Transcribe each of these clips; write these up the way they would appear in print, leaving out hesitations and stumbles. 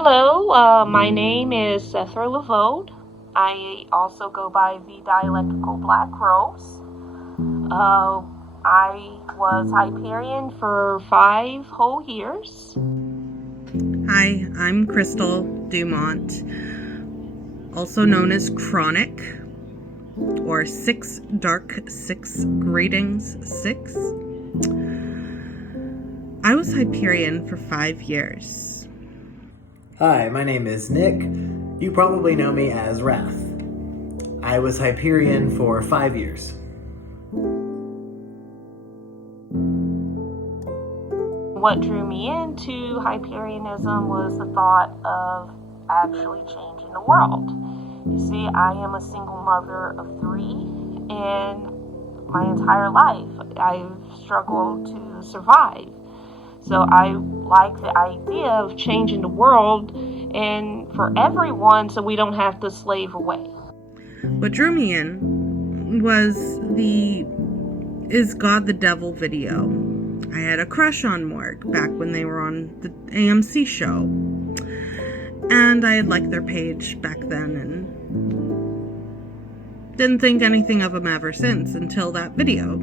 Hello, my name is Sethra Lavode. I also go by the Dialectical Black Rose. I was Hyperian for 5 whole years. Hi, I'm Crystal Dumont, also known as Chronic, or 6 Dark 6 Greetings 6. I was Hyperian for 5 years. Hi, my name is Nick. You probably know me as Wrath. I was Hyperian for 5 years. What drew me into Hyperianism was the thought of actually changing the world. You see, I am a single mother of 3, and my entire life I've struggled to survive. So I like the idea of changing the world and for everyone so we don't have to slave away. What drew me in was the Is God the Devil video. I had a crush on Morgue back when they were on the AMC show. And I had liked their page back then and didn't think anything of them ever since until that video.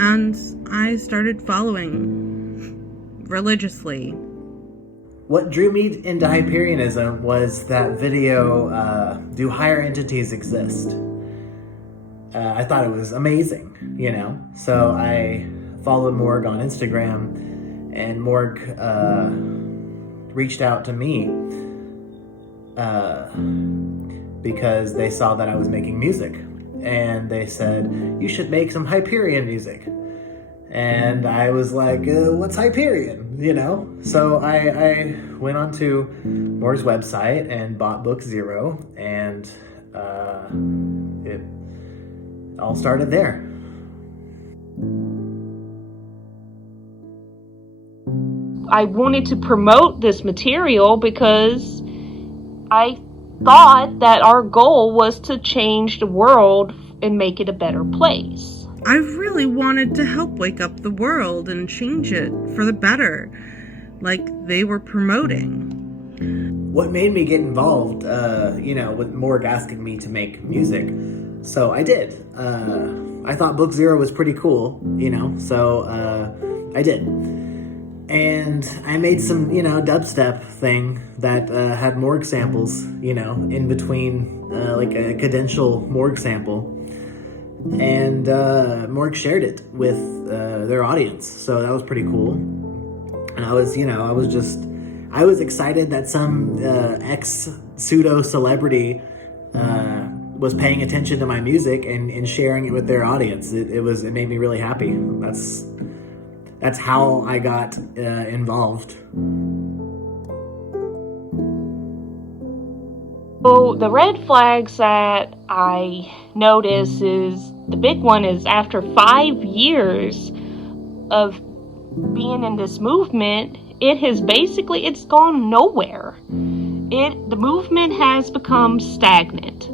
And I started following religiously. What drew me into Hyperianism was that video, Do Higher Entities Exist? I thought it was amazing, So I followed Morgue on Instagram, and Morgue reached out to me because they saw that I was making music. And they said, you should make some Hyperian music. And I was like, what's Hyperian? So I went onto Morgue's website and bought book 0, and it all started there. I wanted to promote this material because I thought that our goal was to change the world and make it a better place. I really wanted to help wake up the world and change it for the better, like they were promoting. What made me get involved, with Morgue asking me to make music, so I did. I thought book 0 was pretty cool, so I did. And I made some, dubstep thing that had Morgue samples, in between, like a cadential Morgue sample. And Morgue shared it with their audience, so that was pretty cool. And I was excited that some ex-pseudo-celebrity was paying attention to my music and sharing it with their audience. It made me really happy. That's how I got involved. So the red flags that I notice is, the big one is after 5 years of being in this movement, it's gone nowhere. The movement has become stagnant.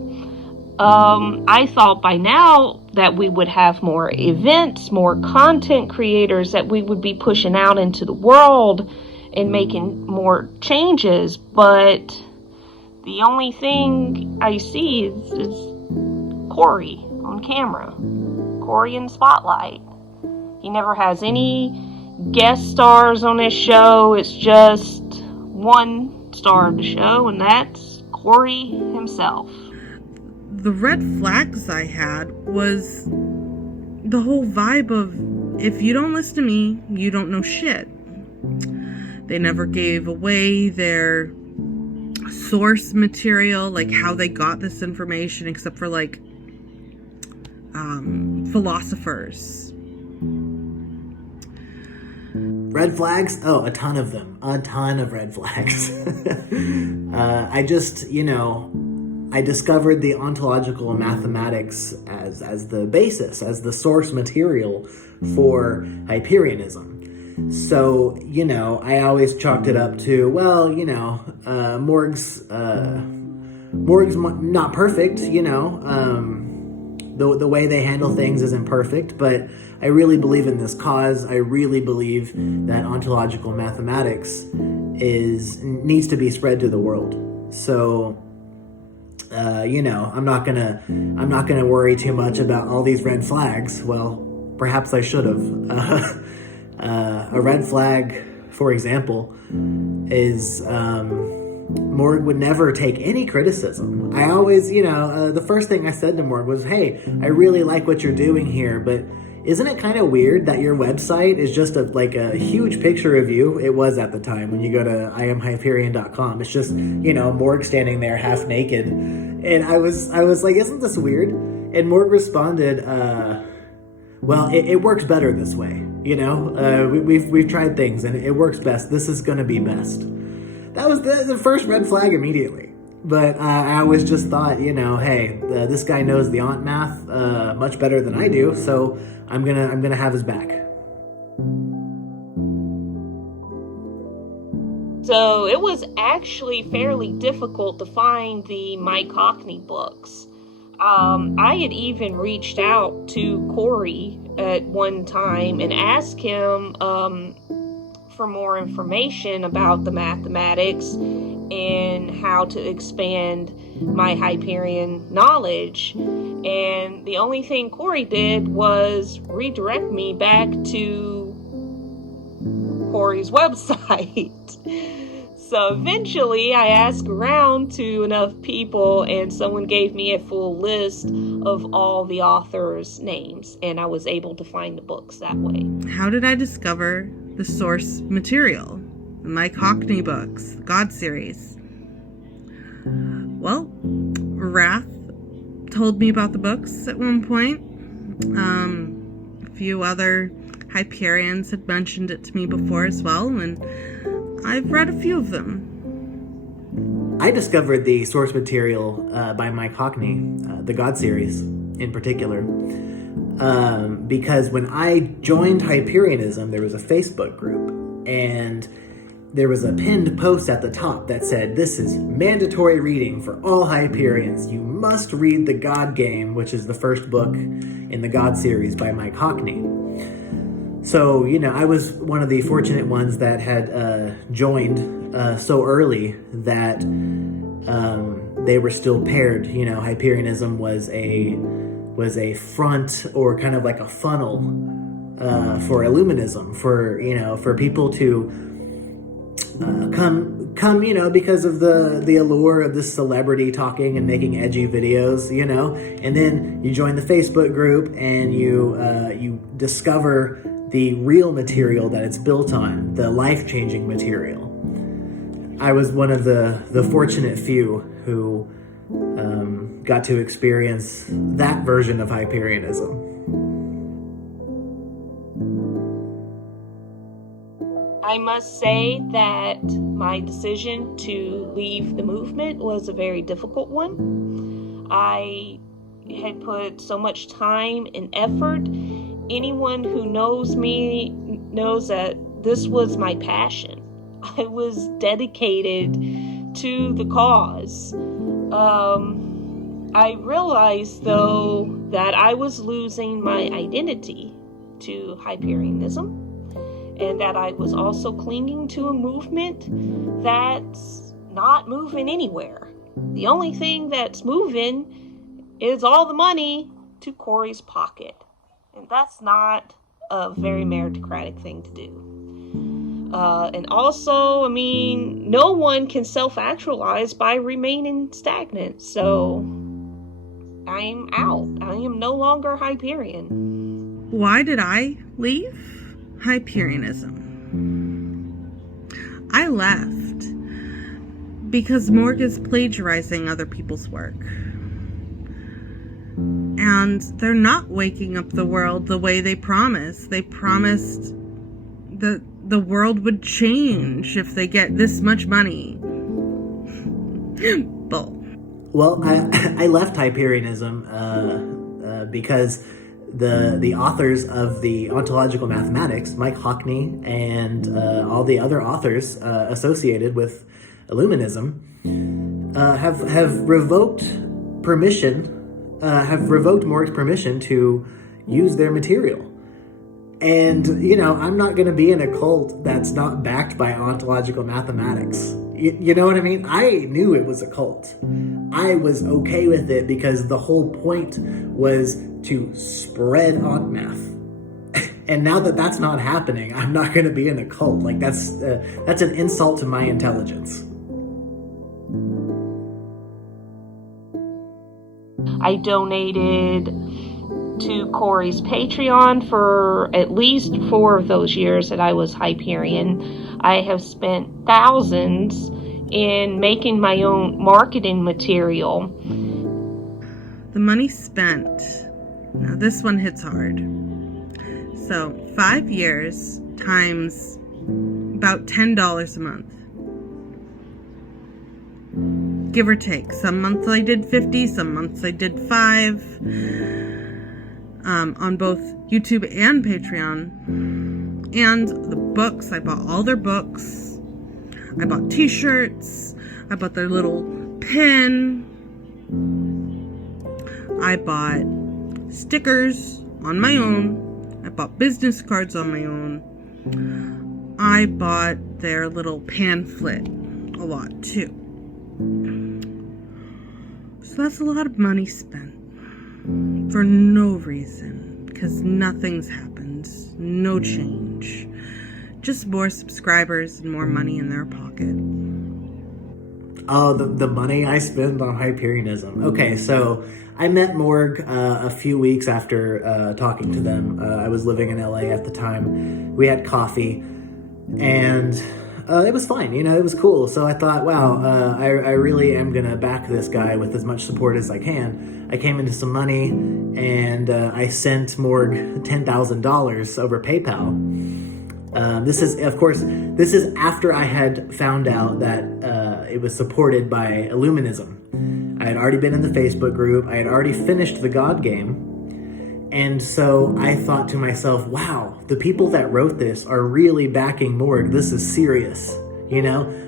I thought by now that we would have more events, more content creators, that we would be pushing out into the world and making more changes, but the only thing I see is Corey on camera. Corey in the spotlight. He never has any guest stars on his show. It's just one star of the show, and that's Corey himself. The red flags I had was the whole vibe of, if you don't listen to me, you don't know shit. They never gave away their source material, like how they got this information, except for philosophers. Red flags? Oh, a ton of them. A ton of red flags. I discovered the ontological mathematics as the basis, as the source material for Hyperianism. So, I always chalked it up to, Morgue's not perfect, the way they handle things isn't perfect, but I really believe in this cause. I really believe that ontological mathematics needs to be spread to the world. So, I'm not gonna worry too much about all these red flags. Well, perhaps I should have. A red flag, for example, is Morgue would never take any criticism. I always, the first thing I said to Morgue was, "Hey, I really like what you're doing here, but isn't it kind of weird that your website is just a huge picture of you?" It was at the time. When you go to iamhyperian.com, it's just, Morgue standing there half naked. And I was like, "Isn't this weird?" And Morgue responded, "Well, it works better this way. We've tried things and it works best. This is going to be best." That was the first red flag immediately. But I always just thought, hey, this guy knows the Aunt math much better than I do, so I'm gonna have his back. So it was actually fairly difficult to find the Mike Hockney books. I had even reached out to Corey at one time and asked him for more information about the mathematics and how to expand my Hyperian knowledge. And the only thing Corey did was redirect me back to Corey's website. So eventually I asked around to enough people and someone gave me a full list of all the authors' names, and I was able to find the books that way. How did I discover the source material? The Mike Hockney books, God-Series. Well, Wrath told me about the books at one point. A few other Hyperians had mentioned it to me before as well, and I've read a few of them. I discovered the source material by Mike Hockney, the God-Series in particular, because when I joined Hyperianism, there was a Facebook group, and there was a pinned post at the top that said, "This is mandatory reading for all Hyperians. You must read The God Game," which is the first book in the God-Series by Mike Hockney. So, I was one of the fortunate ones that had joined so early that they were still paired. Hyperianism was a front, or kind of like a funnel for Illuminism, for people to come, because of the allure of this celebrity talking and making edgy videos, and then you join the Facebook group and you discover the real material that it's built on, the life-changing material. I was one of the fortunate few who got to experience that version of Hyperianism. I must say that my decision to leave the movement was a very difficult one. I had put so much time and effort. Anyone who knows me knows that this was my passion. I was dedicated to the cause. I realized, though, that I was losing my identity to Hyperianism, and that I was also clinging to a movement that's not moving anywhere. The only thing that's moving is all the money to Corey's pocket. And that's not a very meritocratic thing to do. And also, no one can self-actualize by remaining stagnant. So, I'm out. I am no longer Hyperian. Why did I leave Hyperianism? I left because Morgue is plagiarizing other people's work. And they're not waking up the world the way they promised. They promised that the world would change if they get this much money. Bull. Well, I left Hyperianism because the authors of the ontological mathematics, Mike Hockney and all the other authors associated with Illuminism, have revoked permission. Have revoked Morgue's permission to use their material. And, I'm not going to be in a cult that's not backed by ontological mathematics. You know what I mean? I knew it was a cult. I was okay with it because the whole point was to spread ont math. And now that that's not happening, I'm not going to be in a cult. Like, that's an insult to my intelligence. I donated to Corey's Patreon for at least 4 of those years that I was Hyperian. I have spent thousands in making my own marketing material. The money spent. Now this one hits hard. So 5 years times about $10 a month. Give or take. Some months I did 50, some months I did 5. On both YouTube and Patreon. And the books, I bought all their books. I bought t-shirts. I bought their little pin. I bought stickers on my own. I bought business cards on my own. I bought their little pamphlet a lot too. So that's a lot of money spent for no reason, because nothing's happened, no change, just more subscribers and more money in their pocket. Oh, the money I spend on Hyperianism. Okay, so I met Morgue a few weeks after talking to them. I was living in LA at the time. We had coffee, and it was fine, it was cool. So I thought, wow, I really am going to back this guy with as much support as I can. I came into some money, and I sent Morgue $10,000 over PayPal. This is after I had found out that it was supported by Illuminism. I had already been in the Facebook group. I had already finished the God game. And so I thought to myself, wow, the people that wrote this are really backing Morgue. This is serious.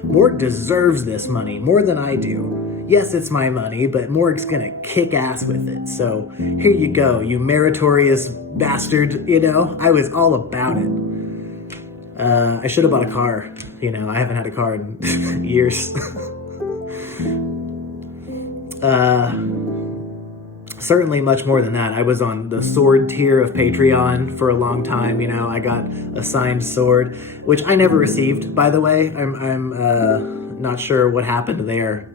Morgue deserves this money more than I do. Yes, it's my money, but Morgue's gonna kick ass with it. So here you go, you meritorious bastard. I was all about it. I should have bought a car. I haven't had a car in years. Certainly much more than that. I was on the sword tier of Patreon for a long time. I got a signed sword, which I never received, by the way. I'm not sure what happened there.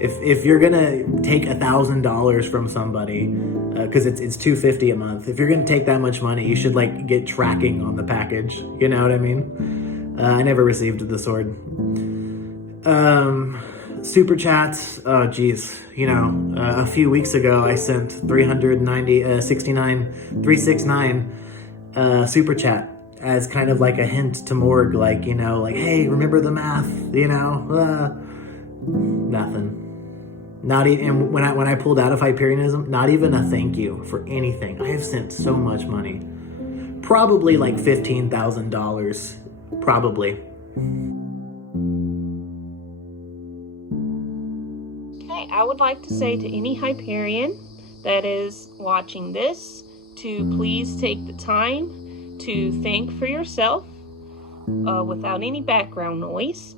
If you're gonna take $1,000 from somebody, because it's $250 a month. If you're gonna take that much money, you should get tracking on the package. You know what I mean? I never received the sword. Super chats. Oh, geez. A few weeks ago, I sent 369 super chat as kind of like a hint to Morgue, hey, remember the math? Nothing. Not even when I pulled out of Hyperianism, not even a thank you for anything. I have sent so much money, probably like $15,000, probably. I would like to say to any Hyperian that is watching this to please take the time to think for yourself without any background noise,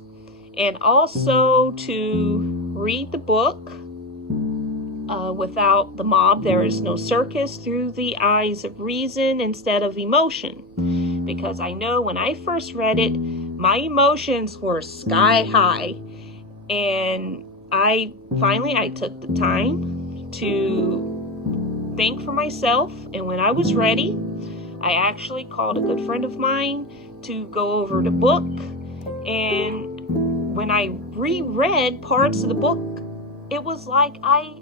and also to read the book without the mob. There is no circus, through the eyes of reason instead of emotion, because I know when I first read it, my emotions were sky high, and I took the time to think for myself, and when I was ready, I actually called a good friend of mine to go over the book, and when I reread parts of the book, it was like I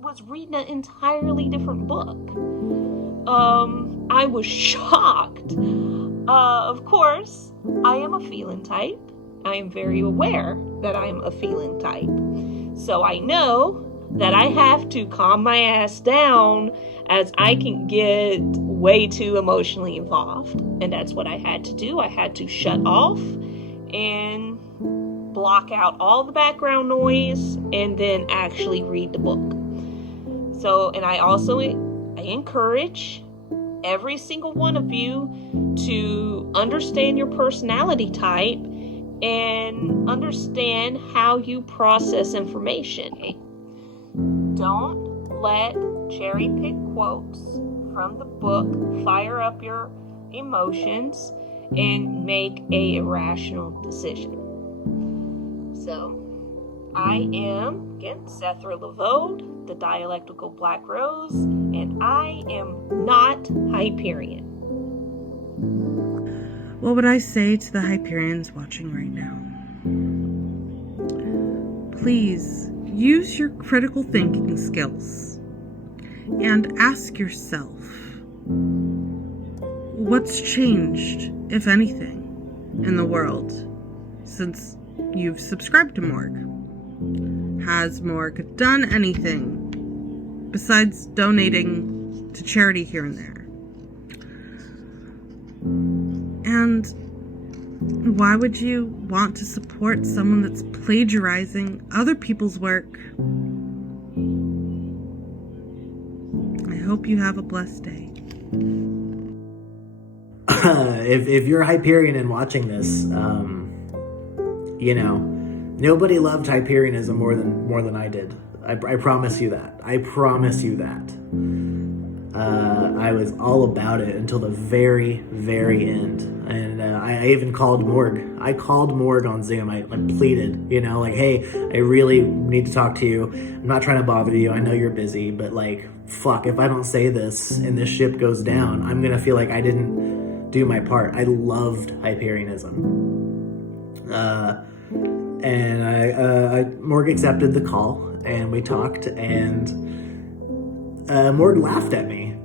was reading an entirely different book. I was shocked. Of course, I am a feeling type. I am very aware that I am a feeling type. So I know that I have to calm my ass down, as I can get way too emotionally involved. And that's what I had to do. I had to shut off and block out all the background noise and then actually read the book. So, and I encourage every single one of you to understand your personality type and understand how you process information. Don't let cherry pick quotes from the book fire up your emotions and make a irrational decision. So, I am, again, Sethra Levode, the Dialectical Black Rose, and I am not Hyperian. What would I say to the Hyperians watching right now? Please use your critical thinking skills and ask yourself, what's changed, if anything, in the world since you've subscribed to Morgue? Has Morgue done anything besides donating to charity here and there? And why would you want to support someone that's plagiarizing other people's work? I hope you have a blessed day. If you're Hyperian and watching this, nobody loved Hyperianism more than I did. I promise you that. I promise you that. I was all about it until the very, very end. And I even called Morgue. I called Morgue on Zoom. I pleaded, hey, I really need to talk to you. I'm not trying to bother you. I know you're busy, but fuck, if I don't say this and this ship goes down, I'm going to feel like I didn't do my part. I loved Hyperianism. And Morgue accepted the call, and we talked, and Morgue laughed at me.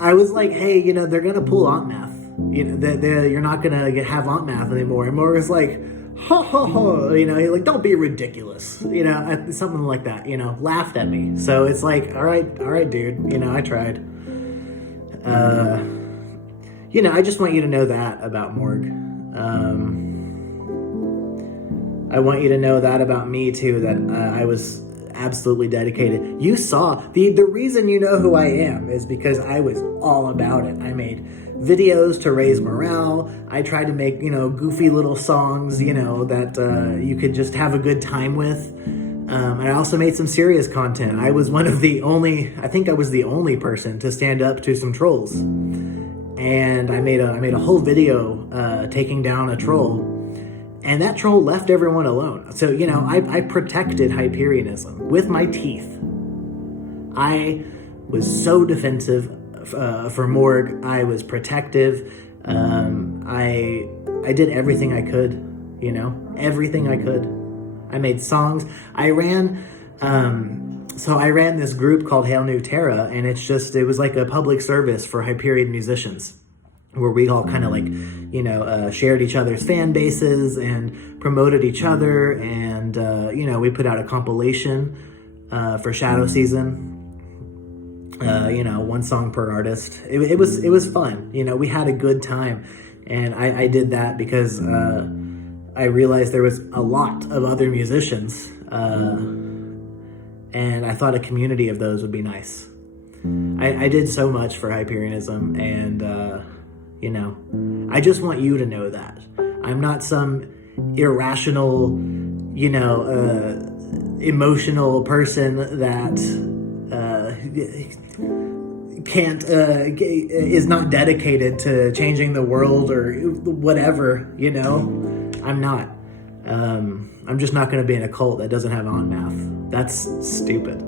I was like, hey, they're going to pull Aunt Math. You're not going to have Aunt Math anymore. And Morgue was like, ho, ho, ho. Don't be ridiculous. Something like that, laughed at me. So it's like, all right, dude. I tried. I just want you to know that about Morgue. I want you to know that about me, too, that I was absolutely dedicated. You saw, the reason you know who I am is because I was all about it. I made videos to raise morale. I tried to make, goofy little songs, that you could just have a good time with. And I also made some serious content. I was I think I was the only person to stand up to some trolls. And I made a whole video taking down a troll. And that troll left everyone alone. So, I protected Hyperianism with my teeth. I was so defensive for Morgue. I was protective. I did everything I could, everything I could. I made songs. I ran this group called Hail New Terra, and it was like a public service for Hyperian musicians, where we all kind of shared each other's fan bases and promoted each other. And, we put out a compilation for Shadow Season, one song per artist. It was fun. We had a good time. And I did that because I realized there was a lot of other musicians. And I thought a community of those would be nice. I did so much for Hyperianism, and I just want you to know that. I'm not some irrational, emotional person that is not dedicated to changing the world or whatever, I'm not. I'm just not going to be in a cult that doesn't have Aunt Math. That's stupid.